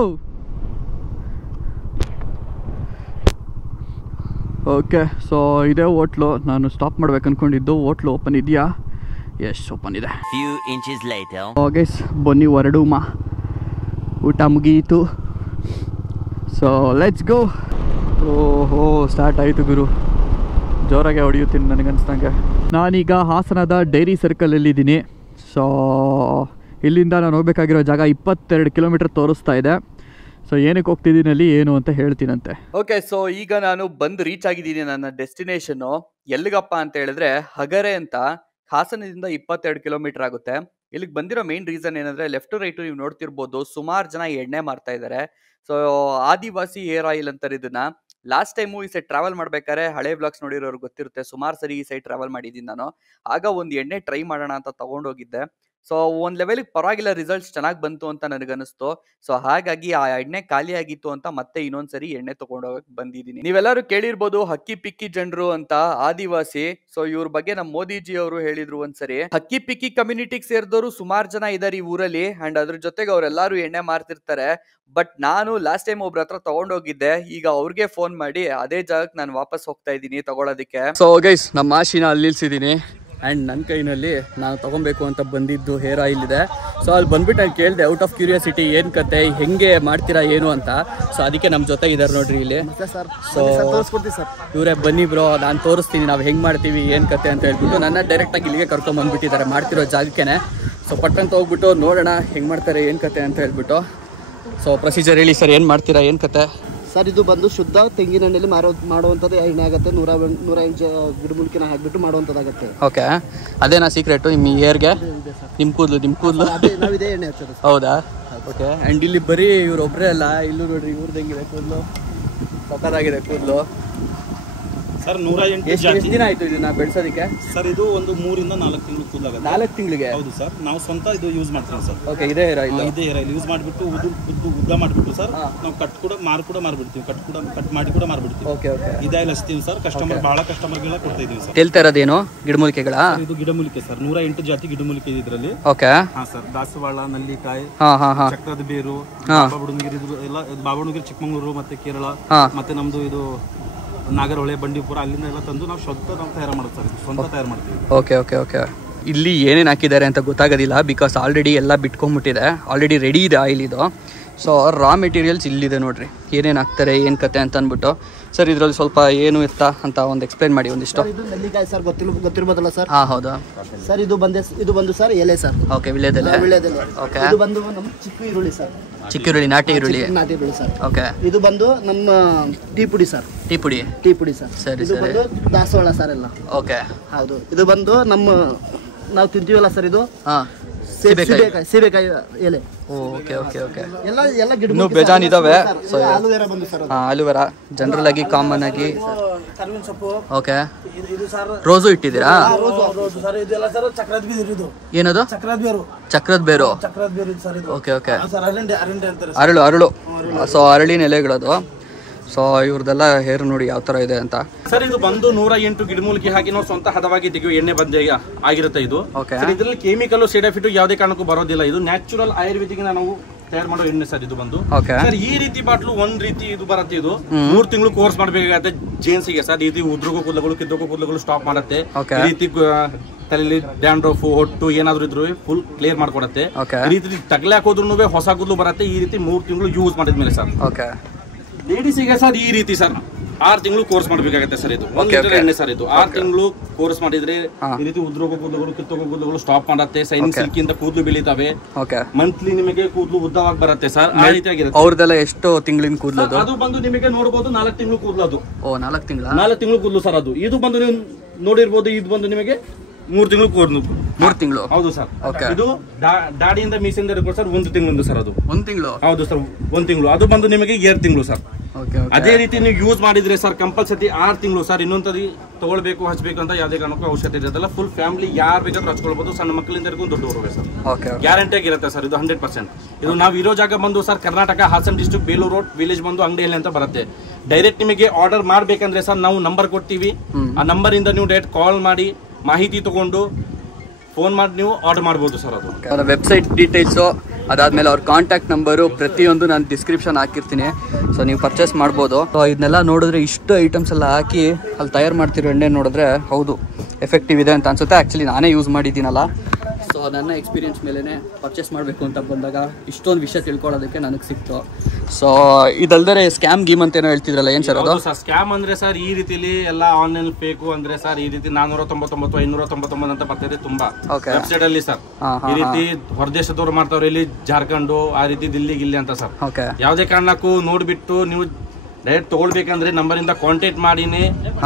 okay. ಸೊ ಇದೇ ಹೋಟ್ಲು ನಾನು ಸ್ಟಾಪ್ ಮಾಡ್ಬೇಕು ಅಂದ್ಕೊಂಡಿದ್ದು. ಹೋಟ್ಲು ಓಪನ್ ಇದೆಯಾ? ಎಸ್, ಓಪನ್ ಇದೆ. ಗೈಸ್ ಬನ್ನಿ ಹೊರಡುಮ. ಊಟ ಮುಗಿಯಿತು. So let's go. ಓಹೋ, ಸ್ಟಾರ್ಟ್ ಆಯಿತು ಗುರು. ಜೋರಾಗೆ ಹೊಡೆಯುತ್ತೀನಿ ನನಗನ್ಸ್ದಂಗೆ. ನಾನೀಗ ಹಾಸನದ ಡೈರಿ ಸರ್ಕಲಲ್ಲಿದ್ದೀನಿ. ಸೊ ಇಲ್ಲಿಂದ ನಾನು ಹೋಗ್ಬೇಕಾಗಿರೋ ಜಾಗ 22 ಕಿಲೋಮೀಟರ್ ತೋರಿಸ್ತಾ ಇದೆ. ಸೊ ಏನಕ್ಕೆ ಹೋಗ್ತಿದ್ದೀನಿ ಅಲ್ಲಿ ಏನು ಅಂತ ಹೇಳ್ತೀನಂತೆ. ಓಕೆ, ಸೊ ಈಗ ನಾನು ಬಂದು ರೀಚ್ ಆಗಿದ್ದೀನಿ ನನ್ನ ಡೆಸ್ಟಿನೇಷನ್ನು. ಎಲ್ಲಿಗಪ್ಪ ಅಂತ ಹೇಳಿದ್ರೆ ಹಗರೆ ಅಂತ. ಹಾಸನದಿಂದ 22 ಕಿಲೋಮೀಟರ್ ಆಗುತ್ತೆ. ಇಲ್ಲಿಗೆ ಬಂದಿರೋ ಮೇನ್ ರೀಸನ್ ಏನಂದರೆ ಲೆಫ್ಟ್ ಟು ರೈಟು ನೀವು ನೋಡ್ತಿರ್ಬೋದು ಸುಮಾರು ಜನ ಎಣ್ಣೆ ಮಾರ್ತಾ ಇದ್ದಾರೆ. ಸೊ ಆದಿವಾಸಿ ಹೇರ್ ಆಯಿಲ್ ಅಂತಾರೆ ಇದನ್ನ. ಲಾಸ್ಟ್ ಟೈಮು ಈ ಸೈಡ್ ಟ್ರಾವೆಲ್ ಮಾಡ್ಬೇಕಾದ್ರೆ ಹಳೆ ಬ್ಲಾಗ್ಸ್ ನೋಡಿರೋರು ಗೊತ್ತಿರುತ್ತೆ, ಸುಮಾರು ಸರಿ ಈ ಸೈಡ್ ಟ್ರಾವೆಲ್ ಮಾಡಿದ್ದೀನಿ ನಾನು. ಆಗ ಒಂದು ಎಣ್ಣೆ ಟ್ರೈ ಮಾಡೋಣ ಅಂತ ತಗೊಂಡೋಗಿದ್ದೆ. ಸೊ ಒಂದು ಲೆವೆಲಿಗೆ ಪರವಾಗಿಲ್ಲ, ರಿಸಲ್ಟ್ಸ್ ಚೆನ್ನಾಗಿ ಬಂತು ಅಂತ ನನಗನ್ನಿಸ್ತು. ಸೊ ಹಾಗಾಗಿ ಆ ಎಣ್ಣೆ ಖಾಲಿ ಆಗಿತ್ತು ಅಂತ ಮತ್ತೆ ಇನ್ನೊಂದ್ಸರಿ ಎಣ್ಣೆ ತಗೊಂಡೋಗಕ್ಕೆ ಬಂದಿದ್ದೀನಿ. ನೀವೆಲ್ಲರೂ ಕೇಳಿರ್ಬೋದು ಹಕ್ಕಿ ಪಿಕ್ಕಿ ಜನರು ಅಂತ, ಆದಿವಾಸಿ. ಸೊ ಇವ್ರ ಬಗ್ಗೆ ನಮ್ಮ ಮೋದಿಜಿ ಅವರು ಹೇಳಿದ್ರು ಒಂದ್ಸರಿ. ಹಕ್ಕಿ ಪಿಕ್ಕಿ ಕಮ್ಯುನಿಟಿಗೆ ಸೇರಿದವರು ಸುಮಾರು ಜನ ಇದ್ದಾರೆ ಈ ಊರಲ್ಲಿ. ಅಂಡ್ ಅದ್ರ ಜೊತೆಗೆ ಅವರೆಲ್ಲರೂ ಎಣ್ಣೆ ಮಾರ್ತಿರ್ತಾರೆ. ಬಟ್ ನಾನು ಲಾಸ್ಟ್ ಟೈಮ್ ಒಬ್ರ ಹತ್ರ ತಗೊಂಡೋಗಿದ್ದೆ. ಈಗ ಅವ್ರಿಗೆ ಫೋನ್ ಮಾಡಿ ಅದೇ ಜಾಗಕ್ಕೆ ನಾನು ವಾಪಸ್ ಹೋಗ್ತಾ ಇದ್ದೀನಿ ತಗೊಳೋದಕ್ಕೆ. ಸೊ ಗೈಸ್, ನಮ್ಮ ಮಾಶಿನ ಅಲ್ಲಿ ನಿಲ್ಸಿದ್ದೀನಿ. ಆ್ಯಂಡ್ ನನ್ನ ಕೈನಲ್ಲಿ ನಾನು ತೊಗೊಬೇಕು ಅಂತ ಬಂದಿದ್ದು ಹೇರ್ ಆಯಿಲ್ ಇದೆ. ಸೊ ಅಲ್ಲಿ ಬಂದ್ಬಿಟ್ಟು ನಾನು ಕೇಳಿದೆ ಔಟ್ ಆಫ್ ಕ್ಯೂರಿಯಾಸಿಟಿ, ಏನು ಕತೆ, ಹೆಂಗೆ ಮಾಡ್ತೀರಾ ಏನು ಅಂತ. ಸೊ ಅದಕ್ಕೆ ನಮ್ಮ ಜೊತೆ ಇದ್ದಾರೆ ನೋಡ್ರಿ ಇಲ್ಲಿ. ಸೊ ಇವರೇ ಬನ್ನಿ ಬ್ರೋ, ನಾನು ತೋರಿಸ್ತೀನಿ ನಾವು ಹೆಂಗೆ ಮಾಡ್ತೀವಿ ಏನು ಕತೆ ಅಂತ ಹೇಳ್ಬಿಟ್ಟು ನನ್ನ ಡೈರೆಕ್ಟಾಗಿ ಇಲ್ಲಿಗೆ ಕರ್ಕೊಂಬಂದ್ಬಿಟ್ಟಿದ್ದಾರೆ ಮಾಡ್ತಿರೋ ಜಾಗಕ್ಕೆ. ಸೊ ಪಟ್ಟಂತ ಹೋಗ್ಬಿಟ್ಟು ನೋಡೋಣ ಹೆಂಗೆ ಮಾಡ್ತಾರೆ ಏನು ಕತೆ ಅಂತ ಹೇಳ್ಬಿಟ್ಟು. ಸೊ ಪ್ರೊಸೀಜರ್ ಹೇಳಿ ಸರ್, ಏನು ಮಾಡ್ತೀರಾ, ಏನು ಕತೆ? ಸರ್ ಇದು ಬಂದು ಶುದ್ಧ ತೆಂಗಿನ ಎಣ್ಣೆಯಲ್ಲಿ ಮಾಡುವಂಥದ್ದು ಎಣ್ಣೆ ಆಗುತ್ತೆ. 108 ಗಿಡಮೂಲಿಕೆನ ಹಾಕಿಬಿಟ್ಟು ಮಾಡುವಂಥದ್ದಾಗುತ್ತೆ. ಓಕೆ, ಅದೇನಾ ಸೀಕ್ರೆಟು ನಿಮ್ಮ ಹೇರ್ಗೆ? ನಿಮ್ಮ ಕೂದಲು ನಾವು ಇದೇ ಎಣ್ಣೆ ಹಚ್ಚೋದು. ಹೌದಾ? ಓಕೆ. ಆ್ಯಂಡ್ ಇಲ್ಲಿ ಬರೀ ಇವ್ರೊಬ್ಬರೇ ಅಲ್ಲ, ಇಲ್ಲೂ ನೋಡ್ರಿ ಇವ್ರದ್ದು ಹೆಂಗಿದೆ ಕೂದಲು, ಸಕ್ಕತ್ತಾಗಿದೆ ಕೂದಲು. ಸರ್ 108 ಎಷ್ಟು ದಿನ ಆಯ್ತು ಇದನ್ನ ಬೆಳೆಸೋದಕ್ಕೆ? ಸರ್ ಇದು ಒಂದು 3 ಇಂದ 4 ತಿಂಗಳು ಕೂದಲಾಗುತ್ತೆ. 4 ತಿಂಗಳಿಗೆ? ಹೌದು ಸರ್, ನಾವು ಸ್ವಂತ ಇದು ಯೂಸ್ ಮಾಡ್ತೀವಿ ಸರ್. ಓಕೆ, ಇದೇ ಹೇರ್ ಆಯಿಲ್ ಯೂಸ್ ಮಾಡಿಬಿಟ್ಟು ಉದ್ದ ಮಾಡಿಬಿಟ್ಟು ಸರ್ ನಾವು ಕಟ್ ಮಾರ್ಬಿಡ್ತೀವಿ, ಕಟ್ ಮಾಡಿ ಕೂಡ ಮಾರ್ಬಿಡ್ತೀವಿ. Okay okay. ಇದೇ ಆಯಿಲ್ ಹಚ್ತೀವಿ ಸರ್. ಬಹಳ ಕಸ್ಟಮರ್ಗೆಲ್ಲ ಕೊಡ್ತಾ ಇದೀವಿ ಸರ್. ಹೇಳ್ತಾ ಇರೋದೇನು ಗಿಡಮೂಲಿಕೆಗಳ? ಇದು ಗಿಡಮೂಲಿಕೆ ಸರ್, 108 ಜಾತಿ ಗಿಡಮೂಲಿಕೆ ಇದೆ ಇದರಲ್ಲಿ. ಓಕೆ. ಹಾ ಸರ್, ದಾಸವಾಳ, ನಲ್ಲಿಕಾಯಿ, ಚಕ್ರದ ಬೇರು, ಬಾಬಾಬುಡನಗಿರಿ, ಎಲ್ಲ ಬಾಬಾಬುಡನಗಿರಿ ಚಿಕ್ಕಮಂಗ್ಳೂರು ಮತ್ತೆ ಕೇರಳ ಮತ್ತೆ ನಮ್ದು ಇದು ನಾಗರಹೊಳೆ, ಬಂಡೀಪುರ, ಅಲ್ಲಿಂದ ಎಲ್ಲ ತಂದು ನಾವು ನಾವು ತಯಾರು ಮಾಡ್ತೀವಿ, ಸ್ವಂತ ತಯಾರು ಮಾಡ್ತೀವಿ. Okay okay okay. ಇಲ್ಲಿ ಏನೇನು ಹಾಕಿದ್ದಾರೆ ಅಂತ ಗೊತ್ತಾಗೋದಿಲ್ಲ, ಬಿಕಾಸ್ ಆಲ್ರೆಡಿ ಎಲ್ಲ ಬಿಟ್ಕೊಂಡ್ಬಿಟ್ಟಿದೆ, ಆಲ್ರೆಡಿ ರೆಡಿ ಇದೆ ಆಯಿಲ್ ಇದು. ಸೊ ರಾ ಮೆಟೀರಿಯಲ್ಸ್ ಇಲ್ಲಿದೆ ನೋಡ್ರಿ, ಏನೇನು ಹಾಕ್ತಾರೆ ಏನು ಕತೆ ಅಂತ ಅಂದ್ಬಿಟ್ಟು. ಸರ್ ಇದರಲ್ಲಿ ಸ್ವಲ್ಪ ಏನು ಇರ್ತಾ ಅಂತ ಒಂದು ಎಕ್ಸ್ಪ್ಲೈನ್ ಮಾಡಿ ಒಂದಿಷ್ಟು. ಇದು ನೆಲ್ಲಿಕಾಯಿ ಸರ್, ಗೊತ್ತಿರ್ಬೋದಲ್ಲ ಸರ್? ಹಾಂ ಹೌದಾ ಸರ್. ಇದು ಬಂದು ಸರ್ ಎಲೆ ಸರ್. ಓಕೆ, ವಿಳ್ಯದೆಲೆ. ಓಕೆ. ಇದು ಬಂದು ನಮ್ಮ ಚಿಕ್ಕ ಈರುಳ್ಳಿ ಸರ್. ಚಿಕ್ಕ ಈರುಳ್ಳಿ, ನಾಟಿ ಈರುಳ್ಳಿ ಸರ್. ಓಕೆ. ಇದು ಬಂದು ನಮ್ಮ ಟೀ ಪುಡಿ ಸರ್. ಟೀ ಪುಡಿ ಸರ್. ಸರಿ. ಇದು ಬಂದು ದಾಸವಾಳ ಸರ್ ಎಲ್ಲ. ಓಕೆ. ಹೌದು. ಇದು ಬಂದು ನಾವು ತಿಂತೀವಲ್ಲ ಸರ್, ಇದು ಸೀಬೆಕಾಯಿ ಎಲೆ. Okay okay okay. ಎಲ್ಲ ಗಿಡ ಇನ್ನೂ ಬೇಜಾನ್ ಇದಾವೆ. ಆಲೂವೆರಾ ಬಂದು ಸರ್. ಆಲೂವೆರಾ ಜನರಲ್ ಆಗಿ ಕಾಮನ್ ಆಗಿ. ಕರ್ಬೇವಿನ ಸೊಪ್ಪು. ಓಕೆ. ರೋಸು ಇಟ್ಟಿದ್ದೀರಾ? ಏನದು? ಚಕ್ರದ ಬೇರು. Okay okay. ಅರಳು. ಸೊ ಅರಳಿನ ಎಲೆಗಳದು. ಸೊ ಇವ್ರದೆಲ್ಲ ಹೇರ್ ನೋಡಿ ಯಾವ ತರ ಇದೆ ಅಂತ. ಸರ್ ಇದು ಬಂದು 108 ಗಿಡಮೂಲಿಕೆ ಹಾಕಿ ನಾವು ಸ್ವಂತ ಹದವಾಗಿ ತೆಗೆಯುವ ಎಣ್ಣೆ ಬಂದೆ ಆಗಿರುತ್ತೆ ಇದು. ಇದರಲ್ಲಿ ಕೆಮಿಕಲ್ ಸೈಡ್ ಎಫೆಕ್ಟ್ ಯಾವುದೇ ಕಾರಣಕ್ಕೂ ಬರೋದಿಲ್ಲ. ಇದು ನ್ಯಾಚುರಲ್ ಆಯುರ್ವೇದಿಕ್ ನಾವು ತಯಾರು ಮಾಡೋ ಎಣ್ಣೆ ಸರ್. ಇದು ಬಂದು ಸರ್ ಈ ರೀತಿ ಬಾಟ್ಲು ಒಂದ್ ರೀತಿ ಇದು ಬರುತ್ತೆ. ಇದು 3 ತಿಂಗಳು ಕೋರ್ಸ್ ಮಾಡ್ಬೇಕಾಗತ್ತೆ ಜೇನ್ಸಿಗೆ ಸರ್. ಈ ರೀತಿ ಉದ್ರಗೋ ಕೂದಲುಗಳು ಕಿದ್ದೋಗೋ ಕೂದಲುಗಳು ಸ್ಟಾಪ್ ಮಾಡುತ್ತೆ. ಈ ರೀತಿ ತಲೆಯಲ್ಲಿ ಡ್ಯಾಂಡ್ರಫ್ ಹೊಟ್ಟು ಏನಾದ್ರು ಇದ್ರು ಫುಲ್ ಕ್ಲಿಯರ್ ಮಾಡ್ಕೊಡತ್ತೆ. ಈ ರೀತಿ ತಗಲೆ ಹಾಕೋದ್ರೂ ಹೊಸ ಕೂದಲು ಬರುತ್ತೆ. ಈ ರೀತಿ 3 ತಿಂಗಳು ಯೂಸ್ ಮಾಡಿದ್ಮೇಲೆ ಸರ್. ಲೇಡೀಸಿಗೆ ಸರ್ ಈ ರೀತಿ ಸರ್ 6 ತಿಂಗಳು ಕೋರ್ಸ್ ಮಾಡ್ಬೇಕಾಗತ್ತೆ ಸರ್. ಇದು 1 ಲೀಟರ್ ಎಣ್ಣೆ ಸರ್. ಇದು 6 ತಿಂಗಳು ಕೋರ್ಸ್ ಮಾಡಿದ್ರೆ ಈ ರೀತಿ ಉದ್ರೋಗ ಕೂದಲುಗಳು ಕಿತ್ತೋಗೋ ಕೂದಲುಗಳು ಸ್ಟಾಪ್ ಮಾಡುತ್ತೆ. ಸೈನಿಂಗ್ ಸಿಲ್ಕ್ ಇಂದ ಕೂದಲು ಬೆಳೀತಾವೆ. ಮಂತ್ಲಿ ನಿಮಗೆ ಕೂದಲು ಉದ್ದವಾಗಿ ಬರುತ್ತೆ ಸರ್. ಆ ರೀತಿಯಾಗಿರುತ್ತೆ. ಅವ್ರದೆಲ್ಲ ಎಷ್ಟು ತಿಂಗಳಿನ ಕೂದಲು? ಅದು ಬಂದು ನಿಮಗೆ ನೋಡಬಹುದು 4 ತಿಂಗಳು ಕೂದಲು. ಅದು 4 ತಿಂಗಳು ಕೂದಲು ಸರ್. ಅದು ಇದು ಬಂದು ನೀವು ನೋಡಿರ್ಬೋದು. ಇದು ಬಂದು ನಿಮಗೆ 3 ತಿಂಗಳು ಕೂದಲು. 3 ತಿಂಗಳು. ಹೌದು ಸರ್. ಇದು ದಾಡಿಯಿಂದ ಮೀಸಿಂದ ಇರ್ಬೋದು ಸರ್. 1 ತಿಂಗಳು ಸರ್. ಅದು 1 ತಿಂಗಳು. ಹೌದು ಸರ್, 1 ತಿಂಗಳು. ಅದು ಬಂದು ನಿಮಗೆ 2 ತಿಂಗಳು ಸರ್. ಅದೇ ರೀತಿ ನೀವು ಯೂಸ್ ಮಾಡಿದ್ರೆ ಸರ್ ಕಂಪಲ್ಸರಿ 6 ತಿಂಗಳು ಸರ್. ಇನ್ನೊಂದ್ಸರಿ ತಗೊಳ್ಬೇಕು ಹಚ್ಬೇಕು ಅಂತ ಯಾವುದೇ ಕಾರಣಕ್ಕೂ ಅವಶ್ಯಕತೆ ಇರೋದಿಲ್ಲ. ಫುಲ್ ಫ್ಯಾಮಿಲಿ ಯಾರು ಬೇಕಾದ್ರೂ ಹಚ್ಕೊಳ್ಬಹುದು. ಸಣ್ಣ ಮಕ್ಕಳಿಂದ ದೊಡ್ಡವರು ಸರ್. ಗ್ಯಾರಂಟಿ ಆಗಿರುತ್ತೆ ಸರ್. ಇದು 100%. ಇದು ನಾವು ಇರೋ ಜಾಗ ಬಂದು sir Karnataka Hassan district Belur road village ಬಂದು ಅಂಗಡಿಯಲ್ಲಿ ಅಂತ ಬರುತ್ತೆ. ಡೈರೆಕ್ಟ್ ನಿಮಗೆ ಆರ್ಡರ್ ಮಾಡ್ಬೇಕಂದ್ರೆ ಸರ್ ನಾವು ನಂಬರ್ ಕೊಡ್ತೀವಿ. ಆ ನಂಬರ್ ಇಂದ ನೀವು ಡೈರೆಕ್ಟ್ ಕಾಲ್ ಮಾಡಿ ಮಾಹಿತಿ ತಗೊಂಡು ಫೋನ್ ಮಾಡಿ ನೀವು ಆರ್ಡರ್ ಮಾಡಬಹುದು ಸರ್. ಅದು ಅವರ ವೆಬ್ಸೈಟ್ ಡೀಟೇಲ್ಸು, ಅದಾದ್ಮೇಲೆ ಅವ್ರ ಕಾಂಟ್ಯಾಕ್ಟ್ ನಂಬರು ಪ್ರತಿಯೊಂದು ನಾನು ಡಿಸ್ಕ್ರಿಪ್ಷನ್ ಹಾಕಿರ್ತೀನಿ. ಸೊ ನೀವು ಪರ್ಚೇಸ್ ಮಾಡ್ಬೋದು. ಸೊ ಇದನ್ನೆಲ್ಲ ನೋಡಿದ್ರೆ ಇಷ್ಟು ಐಟಮ್ಸ್ ಎಲ್ಲ ಹಾಕಿ ಅಲ್ಲಿ ತಯಾರು ಮಾಡ್ತಿರೋ ಎಣ್ಣೆ ನೋಡಿದ್ರೆ ಹೌದು ಎಫೆಕ್ಟಿವ್ ಇದೆ ಅಂತ ಅನ್ಸುತ್ತೆ. ಆ್ಯಕ್ಚುಲಿ ನಾನೇ ಯೂಸ್ ಮಾಡಿದ್ದೀನಲ್ಲ. ಸೊ ನನ್ನ ಎಕ್ಸ್ಪೀರಿಯನ್ಸ್ ಮೇಲೇ ಪರ್ಚೇಸ್ ಮಾಡಬೇಕು ಅಂತ ಬಂದಾಗ ಇಷ್ಟೊಂದು ವಿಷಯ ತಿಳ್ಕೊಳ್ಳೋದಕ್ಕೆ ನನಗೆ ಸಿಕ್ತು. ಸೊ ಇದಲ್ದರೆ ಸ್ಕ್ಯಾಮ್ ಗೀಮ್ ಅಂತ ಏನೋ ಹೇಳ್ತಿದ್ರಲ್ಲ, ಏನು ಸರ್ ಅದು? ಸ್ಕ್ಯಾಮ್ ಅಂದ್ರೆ ಸರ್ ಈ ರೀತಿಲಿ ಎಲ್ಲ ಆನ್ಲೈನ್ ಫೇಕು ಅಂದ್ರೆ ಸರ್ ಈ ರೀತಿ 499 599 ಅಂತ ಬರ್ತಿದೆ ತುಂಬಾ ವೆಬ್ಸೈಟ್ ಅಲ್ಲಿ ಸರ್. ಈ ರೀತಿ ಹೊರದೇಶದವ್ರು ಮಾಡ್ತಾವ್ರೆ, ಇಲ್ಲಿ ಜಾರ್ಖಂಡ್ ಆ ರೀತಿ ದಿಲ್ಲಿ ಗಿಲ್ಲಿ ಅಂತ ಸರ್. ಯಾವುದೇ ಕಾರಣಕ್ಕೂ ನೋಡ್ಬಿಟ್ಟು ನೀವು ಡೈರೆಕ್ಟ್ ತಗೊಳ್ಬೇಕಂದ್ರೆ ನಂಬರ್ ಇಂದ ಕಾಂಟ್ಯಾಕ್ಟ್ ಮಾಡಿನೇ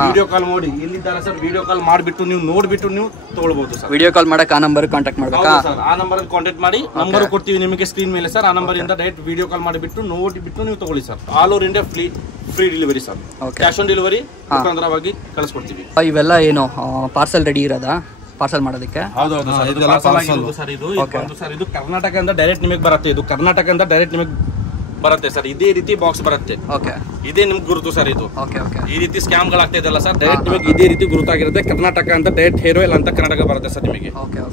ವಿಡಿಯೋ ಕಾಲ್ ಮಾಡಿ ಇಲ್ಲಿದ್ದಾರೆ ಸರ್. ವಿಡಿಯೋ ಕಾಲ್ ಮಾಡಿಬಿಟ್ಟು ನೀವು ನೋಡ್ಬಿಟ್ಟು ನೀವು ತಗೊಳ್ಬಹುದು ಸರ್. ವಿಡಿಯೋ ಕಾಲ್ ಮಾಡಕ್ಕೆ ಆ ನಂಬರ್ ಕಾಂಟ್ಯಾಕ್ಟ್ ಮಾಡಬೇಕಾ ಸರ್? ಆ ನಂಬರ್ ಕಾಂಟ್ಯಾಕ್ಟ್ ಮಾಡಿ, ನಂಬರ್ ಕೊಡ್ತೀವಿ ನಿಮಗೆ ಸ್ಕ್ರೀನ್ ಮೇಲೆ ಸರ್. ಆ ನಂಬರ್ ಇಂದ ಡೈರೆಕ್ಟ್ ವಿಡಿಯೋ ಕಾಲ್ ಮಾಡಿಬಿಟ್ಟು ನೋಡಿಬಿಟ್ಟು ನೀವು ತಗೊಳ್ಳಿ sir. All over India free delivery sir. Cash on delivery ಮುಖಾಂತರವಾಗಿ ಕಳಿಸ್ಕೊಡ್ತೀವಿ. ಇವೆಲ್ಲ ಏನು ಪಾರ್ಸಲ್ ರೆಡಿ ಇರೋದಾ ಪಾರ್ಸಲ್ ಮಾಡೋದಕ್ಕೆ? ಹೌದೌದು ಸರ್. ಇದು ಕರ್ನಾಟಕದಿಂದ ಡೈರೆಕ್ಟ್ ನಿಮಗೆ ಬರುತ್ತೆ. ಇದು ಕರ್ನಾಟಕದಿಂದ ಡೈರೆಕ್ಟ್ ನಿಮಗೆ ಬರುತ್ತೆ ಸರ್. ಇದೇ ರೀತಿ ಬಾಕ್ಸ್ ಬರುತ್ತೆ. ಇದೇ ನಿಮ್ಗೆ ಗುರುತು ಸರ್. ಇದು ಈ ರೀತಿ ಸ್ಕ್ಯಾಮ್ ಗಳಾಗ್ತಾ ಇದೆಲ್ಲ ಸರ್. ಡೈರೆಕ್ಟ್ ನಿಮಗೆ ಇದೇ ರೀತಿ ಗುರುತಾಗಿರುತ್ತೆ. ಕರ್ನಾಟಕ ಅಂತ ಡೈರೆಕ್ಟ್ ಹೇರ್ ಆಯಿಲ್ ಅಂತ ಕರ್ನಾಟಕ ಬರುತ್ತೆ ಸರ್ ನಿಮಗೆ.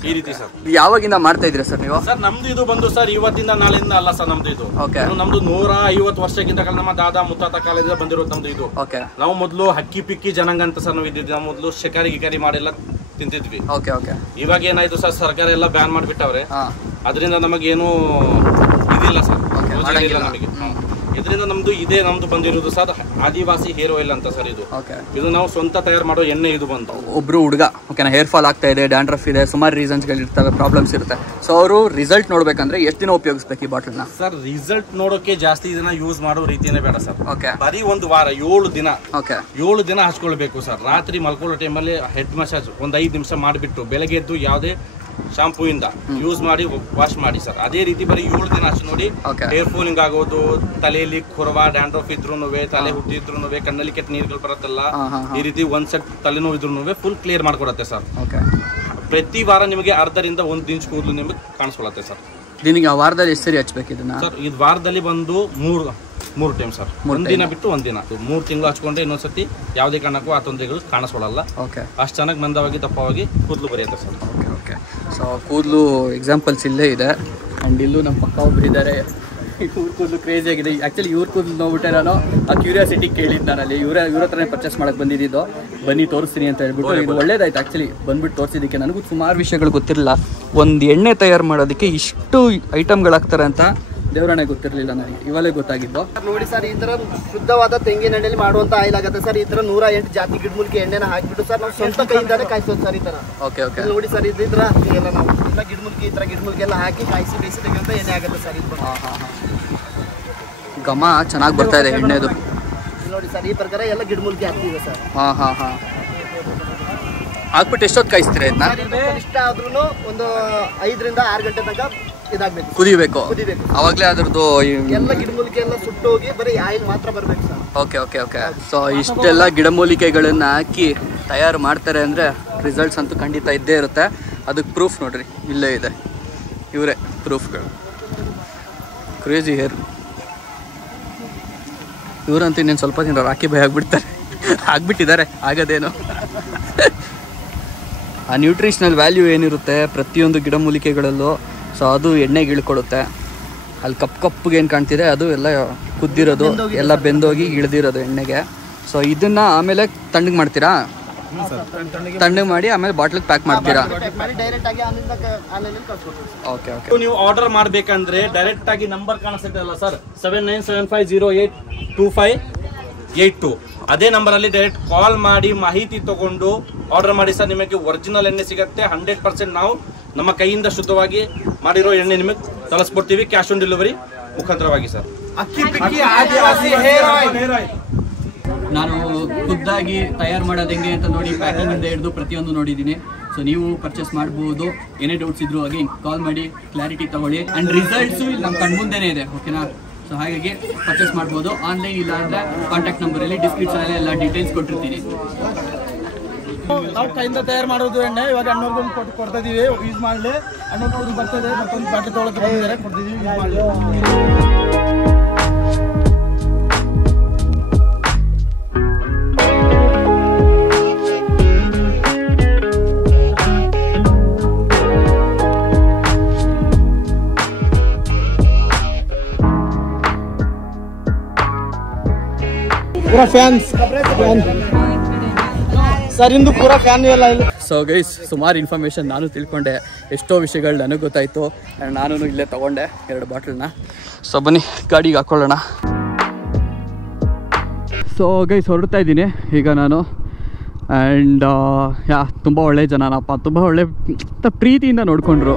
ಈ ರೀತಿ ಸರ್. ಯಾವಾಗಿಂದ ಮಾಡ್ತಾ ಇದ್ರಿ ಸರ್ ನೀವು? ಸರ್ ನಮ್ದು ಇದು ಬಂದು ಸರ್ ಇವತ್ತಿಂದ ನಾಳೆಯಿಂದ ಅಲ್ಲ ಸರ್. ನಮ್ದು ಇದು ನಮ್ದು 150 ವರ್ಷಕ್ಕಿಂತ ನಮ್ಮ ದಾದಾ ಮುತ್ತಾತ ಕಾಲದಿಂದ ಬಂದಿರೋದು ನಮ್ದು ಇದು. ನಾವು ಮೊದಲು ಹಕ್ಕಿ ಪಿಕ್ಕಿ ಜನಾಂಗ ಅಂತ ಸರ್ ನಾವು ಇದ್ದಿದ್ವಿ. ನಾವು ಮೊದಲು ಶಿಕಾರಿ ಗಿಕಾರಿ ಮಾಡಿಲ್ಲ ತಿಂತಿದ್ವಿ. ಇವಾಗ ಏನಾಯ್ತು ಸರ್, ಸರ್ಕಾರ ಎಲ್ಲ ಬ್ಯಾನ್ ಮಾಡಿಬಿಟ್ಟವ್ರೆ. ಅದರಿಂದ ನಮಗೇನು ಇದಿಲ್ಲ ಸರ್, ನಮಗೆ. ಇದರಿಂದ ನಮ್ದು ಬಂದಿರೋದು ಸರ್ ಆದಿವಾಸಿ ಹೇರ್ ಆಯಿಲ್ ಅಂತ ಸರ್. ಇದು ನಾವು ಸ್ವಂತ ತಯಾರು ಮಾಡೋ ಎಣ್ಣೆ. ಇದು ಬಂತು ಒಬ್ರು ಹುಡುಗ ಓಕೆನಾ, ಹೇರ್ ಫಾಲ್ ಆಗ್ತಾ ಇದೆ, ಡ್ಯಾಂಡ್ರಫ್ ಇದೆ, ಸುಮಾರು ರೀಸನ್ಸ್ಗಳು ಇರ್ತವೆ, ಪ್ರಾಬ್ಲಮ್ಸ್ ಇರುತ್ತೆ. ಸೊ ಅವರು ರಿಸಲ್ಟ್ ನೋಡ್ಬೇಕಂದ್ರೆ ಎಷ್ಟು ದಿನ ಉಪಯೋಗಿಸ್ಬೇಕು ಈ ಬಾಟಲ್ನ? ಸರ್ ರಿಸಲ್ಟ್ ನೋಡೋಕೆ ಜಾಸ್ತಿ ದಿನ ಯೂಸ್ ಮಾಡೋ ರೀತಿಯೇ ಬೇಡ ಸರ್. ಬರೀ 1 ವಾರ 7 ದಿನ 7 ದಿನ ಹಚ್ಕೊಳ್ಬೇಕು ಸರ್. ರಾತ್ರಿ ಮಲ್ಕೊಳ್ಳೋ ಟೈಮಲ್ಲಿ ಹೆಡ್ ಮಸಾಜ್ 5 ನಿಮಿಷ ಮಾಡಿಬಿಟ್ಟು ಬೆಳಗ್ಗೆ ಎದ್ದು ಯಾವುದೇ ಶಾಂಪೂ ಇಂದ ಯೂಸ್ ಮಾಡಿ ವಾಶ್ ಮಾಡಿ ಸರ್. ಅದೇ ರೀತಿ ಬರೀ 7 ದಿನ ಅಷ್ಟು ನೋಡಿ ಹೇರ್ ಫಾಲಿಂಗ್ ಆಗೋದು, ತಲೆಯಲ್ಲಿ ಕೊರವ ಡ್ಯಾಂಡ್ರಫ್ ಇದ್ರು, ತಲೆ ಹುಟ್ಟಿದ್ರು, ಕಣ್ಣಲ್ಲಿ ಕೆಟ್ಟ ನೀರುಗಳು ಬರುತ್ತಲ್ಲ, ಈ ರೀತಿ ಒಂದ್ ಸೆಟ್ ತಲೆನೋವು ಇದ್ರು ಫುಲ್ ಕ್ಲಿಯರ್ ಮಾಡ್ಕೊಡತ್ತೆ ಸರ್. ಪ್ರತಿ ವಾರ ನಿಮಗೆ 1/2ರಿಂದ 1 ಇಂಚ್ ಕೂದಲು ನಿಮಗೆ ಕಾಣಿಸ್ಕೊಳತ್ತೆ ಸರ್. ದಿನಕ್ಕೆ ವಾರದಲ್ಲಿ ಎಷ್ಟು ಸರಿ ಹಚ್ಬೇಕು ಇದನ್ನ ಸರ್? ಇದು ವಾರದಲ್ಲಿ ಬಂದು 3 ಟೈಮ್ ಸರ್. 1 ದಿನ ಬಿಟ್ಟು 1 ದಿನ. 3 ತಿಂಗಳು ಹಚ್ಕೊಂಡ್ರೆ ಇನ್ನೊಂದ್ಸತಿ ಯಾವುದೇ ಕಾರಣಕ್ಕೂ ಆ ತೊಂದರೆಗಳು ಕಾಣಿಸ್ಕೊಳ್ಳಲ್ಲ. ಅಷ್ಟು ಚೆನ್ನಾಗಿ ಮಂದವಾಗಿ ದಪ್ಪವಾಗಿ ಕೂದಲು ಬರೆಯುತ್ತೆ ಸರ್. ಸೊ ಕೂದಲು ಎಕ್ಸಾಂಪಲ್ಸ್ ಇಲ್ಲೇ ಇದೆ. ಆ್ಯಂಡ್ ಇಲ್ಲೂ ನಮ್ಮ ಪಕ್ಕ ಒಬ್ರು ಇದ್ದಾರೆ. ಇವ್ರ ಕೂದಲು ಕ್ರೇಜಿ ಆಗಿದೆ. ಆ್ಯಕ್ಚುಲಿ ಇವ್ರ ಕೂದಲು ನೋಡ್ಬಿಟ್ಟೆ ನಾನು ಆ ಕ್ಯೂರಿಯಾಸಿಟಿ ಕೇಳಿದ್ದು ನಾನಲ್ಲಿ. ಇವ್ರ ಹತ್ರನೇ ಪರ್ಚೇಸ್ ಮಾಡಕ್ಕೆ ಬಂದಿದ್ದು. ಬನ್ನಿ ತೋರಿಸ್ತೀನಿ ಅಂತ ಹೇಳ್ಬಿಟ್ಟು. ಇದು ಒಳ್ಳೇದಾಯ್ತು ಆ್ಯಕ್ಚುಲಿ ಬಂದ್ಬಿಟ್ಟು ತೋರಿಸಿದ್ದಕ್ಕೆ. ನನಗೂ ಸುಮಾರು ವಿಷಯಗಳು ಗೊತ್ತಿರಲಿಲ್ಲ. ಒಂದು ಎಣ್ಣೆ ತಯಾರು ಮಾಡೋದಕ್ಕೆ ಇಷ್ಟು ಐಟಮ್ಗಳಾಗ್ತಾರೆ ಅಂತ ದೇವರಾಣೆ ಗೊತ್ತಿರಲಿಲ್ಲ ನನಗೆ, ಇವಾಗಲೇ ಗೊತ್ತಾಗಿದ್ದು. ನೋಡಿ ಸರ್, ಈ ತರ ಶುದ್ಧವಾದ ತೆಂಗಿನ ಎಣ್ಣೆಲಿ ಮಾಡುವಂತ ಆಯಿಲ್ ಆಗುತ್ತೆ ಸರ್. ಈ ತರ 108 ಜಾತಿ ಗಿಡಮೂಲಿಕೆ ಎಣ್ಣೆನ ಹಾಕಿಬಿಟ್ಟು ಸರ್ ನಾವು ಸ್ವಂತ ಕೈಯಿಂದಾನೆ ಕಾಯಿಸೋದು ಸರ್. ಈ ತರ ಓಕೆ ನೋಡಿ ಸರ್, ಇದ್ರ ಎಲ್ಲ ನಾವು ಗಿಡಮೂಲಿಕೆ ಈ ತರ ಗಿಡಮೂಲಿಕೆ ಎಲ್ಲ ಹಾಕಿ ಕಾಯಿಸಿ ಬೇಯಿಸಿ ತೆಗೆಯುವಂತ ಎಣ್ಣೆ ಆಗುತ್ತೆ ಸರ್. ಇದು ಘಮ ಚೆನ್ನಾಗಿ ಬರ್ತಾ ಇದೆ ಎಣ್ಣೆದು. ನೋಡಿ ಸರ್, ಈ ಪ್ರಕಾರ ಎಲ್ಲ ಗಿಡಮೂಲಿಕೆ ಹಾಕ್ತಿದೆ ಸರ್. ಹಾಕ್ಬಿಟ್ಟು ಎಷ್ಟೊತ್ತು ಕಾಯಿಸ್ತೀರಾ ಇದನ್ನ? ಇಷ್ಟ ಆದ್ರೂ ಒಂದು 5 ರಿಂದ 6 ಗಂಟೆ ತನಕ ಇದಾಗಬೇಕು, ಕುದಿಬೇಕು. ಅವಾಗಲೇ ಅದ್ರದ್ದು ಎಲ್ಲ ಗಿಡಮೂಲಿಕೆ ಎಲ್ಲ ಸುಟ್ಟೋಗಿ ಬರೀ ಆಯಿಲ್ ಮಾತ್ರ ಬರಬೇಕು ಸರ್. ಓಕೆ. ಸೊ ಇಷ್ಟೆಲ್ಲ ಗಿಡಮೂಲಿಕೆಗಳನ್ನ ಹಾಕಿ ತಯಾರು ಮಾಡ್ತಾರೆ ಅಂದರೆ ರಿಸಲ್ಟ್ಸ್ ಅಂತೂ ಖಂಡಿತ ಇದ್ದೇ ಇರುತ್ತೆ. ಅದಕ್ಕೆ ಪ್ರೂಫ್ ನೋಡ್ರಿ, ಇಲ್ಲೇ ಇದೆ, ಇವರೇ ಪ್ರೂಫ್ಗಳು. ಕ್ರೇಜಿ ಹೇರ್ ಇವರಂತೂ ಇನ್ನೇನು ಸ್ವಲ್ಪ ದಿನ ರಾಕಿ ಭಯ ಆಗ್ಬಿಟ್ಟಿದ್ದಾರೆ ಆಗದೇನೋ. ಆ ನ್ಯೂಟ್ರಿಷನಲ್ ವ್ಯಾಲ್ಯೂ ಏನಿರುತ್ತೆ ಪ್ರತಿಯೊಂದು ಗಿಡಮೂಲಿಕೆಗಳಲ್ಲೂ, ಸೊ ಅದು ಎಣ್ಣೆಗೆ ಇಳ್ಕೊಡುತ್ತೆ. ಅಲ್ಲಿ ಕಪ್ಪಗೆ ಏನು ಕಾಣ್ತಿದೆ ಅದು ಎಲ್ಲ ಕುದ್ದಿರೋದು, ಎಲ್ಲ ಬೆಂದೋಗಿ ಇಳಿದಿರೋದು ಎಣ್ಣೆಗೆ. ಸೊ ಇದನ್ನು ಆಮೇಲೆ ತಣ್ಣಗೆ ಮಾಡ್ತೀರಾ? ತಣ್ಣಗೆ ಮಾಡಿ ಆಮೇಲೆ ಬಾಟ್ಲಿಗೆ ಪ್ಯಾಕ್ ಮಾಡ್ತೀರಾ? ಓಕೆ. ನೀವು ಆರ್ಡರ್ ಮಾಡಬೇಕಂದ್ರೆ ಡೈರೆಕ್ಟ್ ಆಗಿ ನಂಬರ್ ಕಾಣಿಸುತ್ತೆ ಅಲ್ಲ ಸರ್, 7975082582 ಅದೇ ನಂಬರಲ್ಲಿ ಡೈರೆಕ್ಟ್ ಕಾಲ್ ಮಾಡಿ ಮಾಹಿತಿ ತಗೊಂಡು ಆರ್ಡರ್ ಮಾಡಿ ಸರ್. ನಿಮಗೆ ಒರಿಜಿನಲ್ ಎಣ್ಣೆ ಸಿಗುತ್ತೆ. 100% ನಾವು ನಮ್ಮ ಕೈಯಿಂದ ಶುದ್ಧವಾಗಿ ಮಾಡಿರೋ ಎಣ್ಣೆ ನಿಮಗೆ ತಲುಪಿಸ್ಕೊಡ್ತೀವಿ ಕ್ಯಾಶ್ ಆನ್ ಡೆಲಿವರಿ ಮುಖಾಂತರವಾಗಿ ಸರ್. ನಾನು ಖುದ್ದಾಗಿ ತಯಾರು ಮಾಡೋದು ಹೆಂಗೆ ಅಂತ ನೋಡಿ ಪ್ಯಾಕಿಂಗಿಂದ ಹಿಡಿದು ಪ್ರತಿಯೊಂದು ನೋಡಿದ್ದೀನಿ. ಸೊ ನೀವು ಪರ್ಚೇಸ್ ಮಾಡ್ಬೋದು. ಏನೇ ಡೌಟ್ಸ್ ಇದ್ರು ಹಾಗೆ ಕಾಲ್ ಮಾಡಿ ಕ್ಲಾರಿಟಿ ತಗೊಳ್ಳಿ. ಆ್ಯಂಡ್ ರಿಸಲ್ಟ್ಸು ಇಲ್ಲಿ ನಮ್ಮ ಕಣ್ಮುಂದೆನೇ ಇದೆ, ಓಕೆನಾ? ಸೊ ಹಾಗಾಗಿ ಪರ್ಚೇಸ್ ಮಾಡ್ಬೋದು. ಆನ್ಲೈನ್ ಇಲ್ಲ ಅಂದರೆ ಕಾಂಟ್ಯಾಕ್ಟ್ ನಂಬರಲ್ಲಿ ಡಿಸ್ಕ್ರಿಪ್ಷನಲ್ಲಿ ಎಲ್ಲ ಡೀಟೇಲ್ಸ್ ಕೊಟ್ಟಿರ್ತೀನಿ. ನಾವು ಕೈಯಿಂದ ತಯಾರು ಮಾಡೋದು ಎಣ್ಣೆ ಇವಾಗ ಅಣ್ಣವ್ರಿಗೊಂದು ಕೊಡ್ತಾ ಇದೀವಿ, ಯೂಸ್ ಮಾಡಲಿ. ಅಣ್ಣವ್ರು ಬರ್ತದೆ, ಮತ್ತೊಂದು ಬಾಟಲ್ ತೊಗೊಳಕ್ಕೆ ಬಂದಿದ್ದಾರೆ, ಕೊಡ್ತಿದ್ದೀವಿ, ಯೂಸ್ ಮಾಡಲಿ. ಪೂರಾ ಫ್ಯಾನ್ಸ್ ಸರ್, ಇಂದು ಪೂರಾ ಫ್ಯಾನ್ ಎಲ್ಲ ಇಲ್ಲ. ಸೊ ಗೈಸ್, ಸುಮಾರು ಇನ್ಫಾರ್ಮೇಷನ್ ನಾನು ತಿಳ್ಕೊಂಡೆ, ಎಷ್ಟೋ ವಿಷಯಗಳು ನನಗೆ ಗೊತ್ತಾಯಿತು. ನಾನು ಇಲ್ಲೇ ತೊಗೊಂಡೆ 2 ಬಾಟ್ಲನ್ನ. ಸೊ ಬನ್ನಿ ಗಾಡಿಗೆ ಹಾಕ್ಕೊಳ್ಳೋಣ. ಸೊ ಗೈಸ್, ಹೊರಡ್ತಾ ಇದ್ದೀನಿ ಈಗ ನಾನು. ಆ್ಯಂಡ್ ತುಂಬ ಒಳ್ಳೆ ಜನನಪ್ಪ, ತುಂಬ ಒಳ್ಳೆ ಪ್ರೀತಿಯಿಂದ ನೋಡಿಕೊಂಡ್ರು.